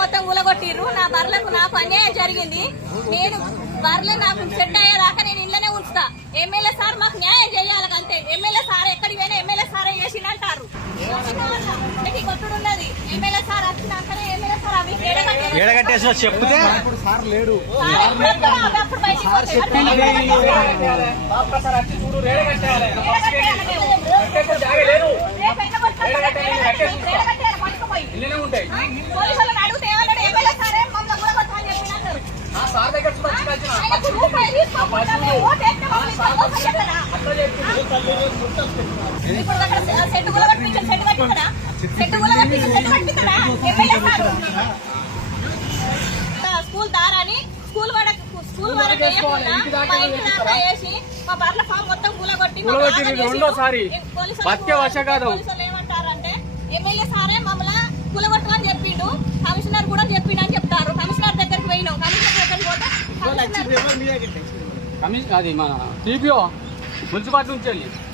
మొత్తం ఊలగొట్టిర్రు. నా బర్రెలకు నాకు అన్యాయం జరిగింది. నేను బర్రెలు నాకు సెట్ అయ్యేదాకా నేను ఇళ్ళనే ఉంచుతా. ఎమ్మెల్యే సార్ మాకు న్యాయం చేయాలి అంతే. ఎమ్మెల్యే సార్ ఎక్కడికి పోయినా ఎమ్మెల్యే సారే చేసిందంటారు. కొట్టుడున్నది ఎమ్మెల్యే సార్ వచ్చినాకనే ఎమ్మెల్యే సార్ అవి ఏడగట్టేసి చెప్తే సార్ లేడు. పోలీసులను అడిగితే ఏమన్నాడు? ఎమ్మెల్యే సారే మమ్మల్ని ఊరగొట్టాలని చెప్పినట్టు. సెట్టు గులగొట్టించాడు. సెట్టు కట్టిస్తాడా? సెట్టు గులగొట్టించాడు. సెట్టు కట్టిస్తాడా ఎమ్మెల్యే సార్? స్కూల్ దారాని స్కూల్ వరకు వేయకుండా మా ఇంటి దాకా వేసి మా బర్ల ఫామ్ మొత్తం కూలగొట్టి పోలీసులు ఏమంటారంటే ఎమ్మెల్యే సారే మమ్మల్ని కూలగొట్టమని చెప్పిండు. కమిషనర్ కూడా చెప్పిండు అని చెప్తారు. కమిషనర్ దగ్గరికి పోయినాం. కమిషనర్ దగ్గరికి పోతే అది మన టీపీఓ మున్సిపాలిటీ నుంచి వెళ్ళి చెప్తాను.